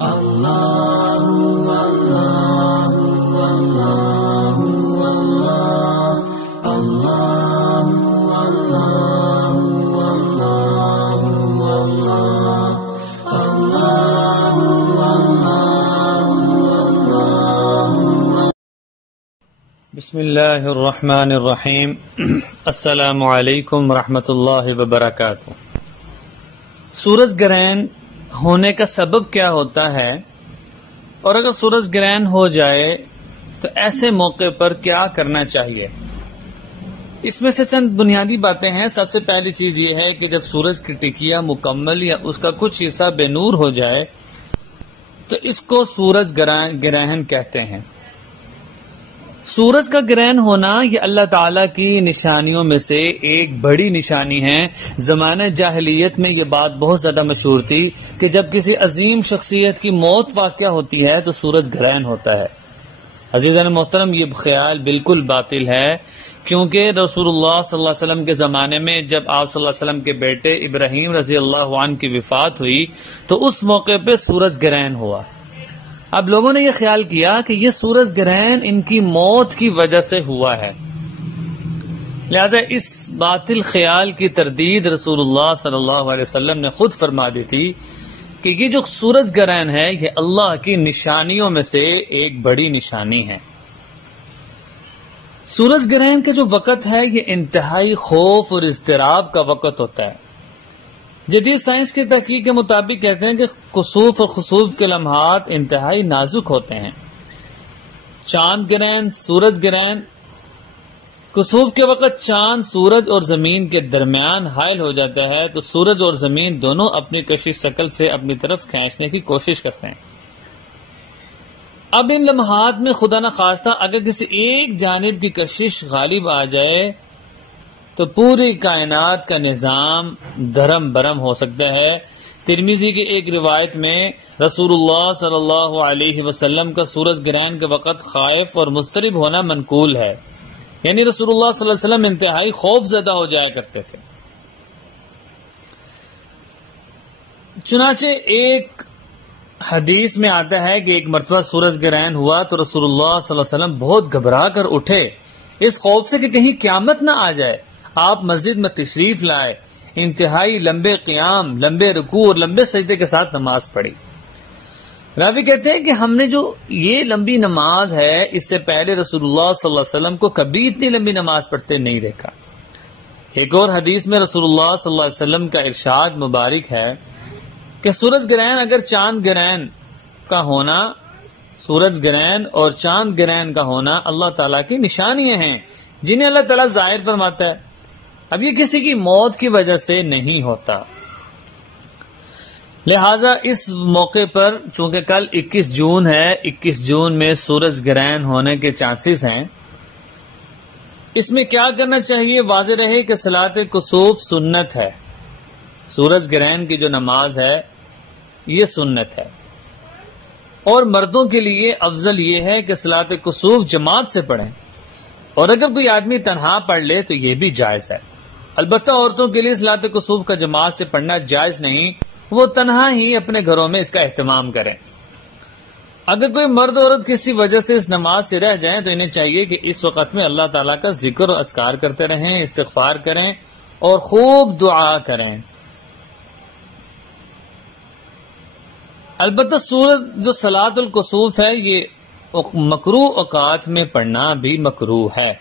بسم اللہ الرحمن الرحیم. السلام علیکم ورحمۃ اللہ وبرکاتہ. سورج گرہن ہونے کا سبب کیا ہوتا ہے، اور اگر سورج گرہن ہو جائے تو ایسے موقع پر کیا کرنا چاہیے؟ اس میں سے چند بنیادی باتیں ہیں. سب سے پہلی چیز یہ ہے کہ جب سورج کی ٹکیا مکمل یا اس کا کچھ حصہ بے نور ہو جائے تو اس کو سورج گرہن کہتے ہیں. سورج کا گرہن ہونا یہ اللہ تعالیٰ کی نشانیوں میں سے ایک بڑی نشانی ہے. زمانہ جاہلیت میں یہ بات بہت زیادہ مشہور تھی کہ جب کسی عظیم شخصیت کی موت واقع ہوتی ہے تو سورج گرہن ہوتا ہے. عزیزان محترم، یہ خیال بالکل باطل ہے، کیونکہ رسول اللہ صلی اللہ علیہ وسلم کے زمانے میں جب آپ صلی اللہ علیہ وسلم کے بیٹے ابراہیم رضی اللہ عنہ کی وفات ہوئی تو اس موقع پہ سورج گرہن ہوا. اب لوگوں نے یہ خیال کیا کہ یہ سورج گرہن ان کی موت کی وجہ سے ہوا ہے، لہذا اس باطل خیال کی تردید رسول اللہ صلی اللہ علیہ وسلم نے خود فرما دی تھی کہ یہ جو سورج گرہن ہے یہ اللہ کی نشانیوں میں سے ایک بڑی نشانی ہے. سورج گرہن کا جو وقت ہے یہ انتہائی خوف اور اضطراب کا وقت ہوتا ہے. جدید سائنس کی تحقیق کے مطابق کہتے ہیں کہ کسوف اور خسوف کے لمحات انتہائی نازک ہوتے ہیں. چاند گرہن، سورج گرہن، کسوف کے وقت چاند سورج اور زمین کے درمیان حائل ہو جاتا ہے تو سورج اور زمین دونوں اپنی کشش شکل سے اپنی طرف کھینچنے کی کوشش کرتے ہیں. اب ان لمحات میں خدا نخواستہ اگر کسی ایک جانب کی کشش غالب آ جائے تو پوری کائنات کا نظام دھرم برم ہو سکتا ہے. ترمذی کی ایک روایت میں رسول اللہ صلی اللہ علیہ وسلم کا سورج گرہن کے وقت خائف اور مضطرب ہونا منقول ہے، یعنی رسول اللہ صلی اللہ علیہ وسلم انتہائی خوف زدہ ہو جایا کرتے تھے. چنانچہ ایک حدیث میں آتا ہے کہ ایک مرتبہ سورج گرہن ہوا تو رسول اللہ صلی اللہ علیہ وسلم بہت گھبرا کر اٹھے، اس خوف سے کہ کہیں قیامت نہ آ جائے. آپ مسجد میں تشریف لائے، انتہائی لمبے قیام، لمبے رکوع اور لمبے سجدے کے ساتھ نماز پڑھی. راوی کہتے ہیں کہ ہم نے جو یہ لمبی نماز ہے اس سے پہلے رسول اللہ صلی اللہ علیہ وسلم کو کبھی اتنی لمبی نماز پڑھتے نہیں دیکھا. ایک اور حدیث میں رسول اللہ صلی اللہ علیہ وسلم کا ارشاد مبارک ہے کہ سورج گرہن اگر چاند گرہن کا ہونا، سورج گرہن اور چاند گرہن کا ہونا اللہ تعالیٰ کی نشانیاں ہیں جنہیں اللہ تعالیٰ ظاہر فرماتا ہے. اب یہ کسی کی موت کی وجہ سے نہیں ہوتا، لہٰذا اس موقع پر چونکہ کل 21 جون ہے، 21 جون میں سورج گرہن ہونے کے چانسز ہیں. اس میں کیا کرنا چاہیے؟ واضح رہے کہ صلاۃ کسوف سنت ہے. سورج گرہن کی جو نماز ہے یہ سنت ہے، اور مردوں کے لیے افضل یہ ہے کہ صلاۃ کسوف جماعت سے پڑھیں، اور اگر کوئی آدمی تنہا پڑھ لے تو یہ بھی جائز ہے. البتہ عورتوں کے لیے صلاۃ کسوف کا جماعت سے پڑھنا جائز نہیں، وہ تنہا ہی اپنے گھروں میں اس کا اہتمام کریں. اگر کوئی مرد عورت کسی وجہ سے اس نماز سے رہ جائیں تو انہیں چاہیے کہ اس وقت میں اللہ تعالیٰ کا ذکر و اذکار کرتے رہیں، استغفار کریں اور خوب دعا کریں. البتہ سورج جو صلاۃ الکسوف ہے یہ مکروہ اوقات میں پڑھنا بھی مکروہ ہے،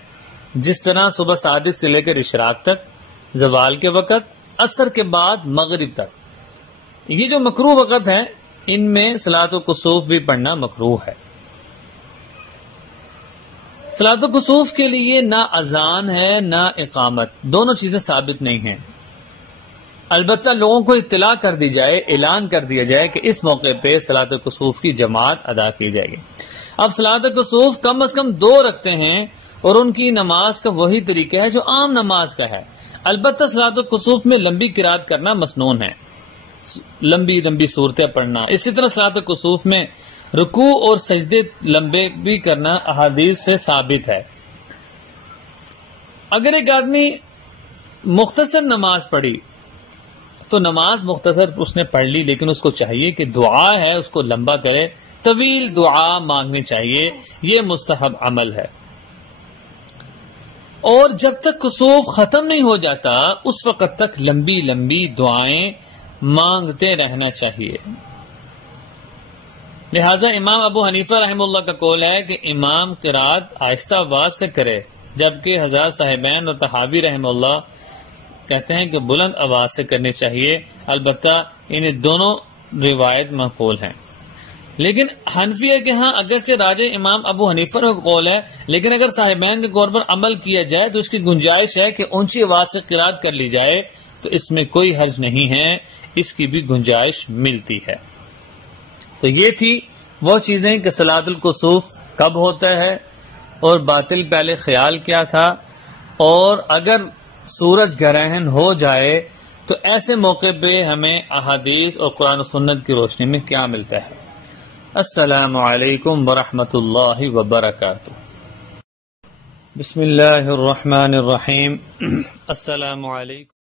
جس طرح صبح صادق سے لے کر اشراق تک، زوال کے وقت، عصر کے بعد مغرب تک. یہ جو مکروہ وقت ہیں ان میں صلاۃ الکسوف بھی پڑھنا مکروہ ہے. صلاۃ الکسوف کے لیے نہ اذان ہے نہ اقامت، دونوں چیزیں ثابت نہیں ہیں. البتہ لوگوں کو اطلاع کر دی جائے، اعلان کر دیا جائے کہ اس موقع پہ صلاۃ الکسوف کی جماعت ادا کی جائے گی. اب صلاۃ الکسوف کم از کم 2 رکھتے ہیں اور ان کی نماز کا وہی طریقہ ہے جو عام نماز کا ہے. البتہ صلاۃ الکسوف میں لمبی قرات کرنا مسنون ہے، لمبی لمبی صورتیں پڑھنا. اسی طرح صلاۃ الکسوف میں رکوع اور سجدے لمبے بھی کرنا احادیث سے ثابت ہے. اگر ایک آدمی مختصر نماز پڑھی تو نماز مختصر اس نے پڑھ لی، لیکن اس کو چاہیے کہ دعا ہے اس کو لمبا کرے، طویل دعا مانگنی چاہیے، یہ مستحب عمل ہے۔ اور جب تک کسوف ختم نہیں ہو جاتا اس وقت تک لمبی لمبی دعائیں مانگتے رہنا چاہیے۔ لہذا امام ابو حنیفہ رحمہ اللہ کا قول ہے کہ امام قرات آہستہ آواز سے کرے، جبکہ حضرات صاحبین اور طحاوی رحمہ اللہ کہتے ہیں کہ بلند آواز سے کرنی چاہیے، البتہ ان دونوں روایت مقبول ہیں۔ لیکن حنفیہ کے ہاں اگرچہ راجح امام ابو حنیفہ کا قول ہے، لیکن اگر صاحبین کے قول پر عمل کیا جائے تو اس کی گنجائش ہے کہ اونچی آواز سے قرات کر لی جائے، تو اس میں کوئی حرج نہیں ہے، اس کی بھی گنجائش ملتی ہے۔ تو یہ تھی وہ چیزیں کہ صلاۃ الکسوف کب ہوتا ہے اور باطل پہلے خیال کیا تھا، اور اگر سورج گرہن ہو جائے تو ایسے موقع پہ ہمیں احادیث اور قرآن و سنت کی روشنی میں کیا ملتا ہے۔ السلام علیکم ورحمۃ اللہ وبرکاتہ۔ بسم اللہ الرحمن الرحیم۔ السلام علیکم۔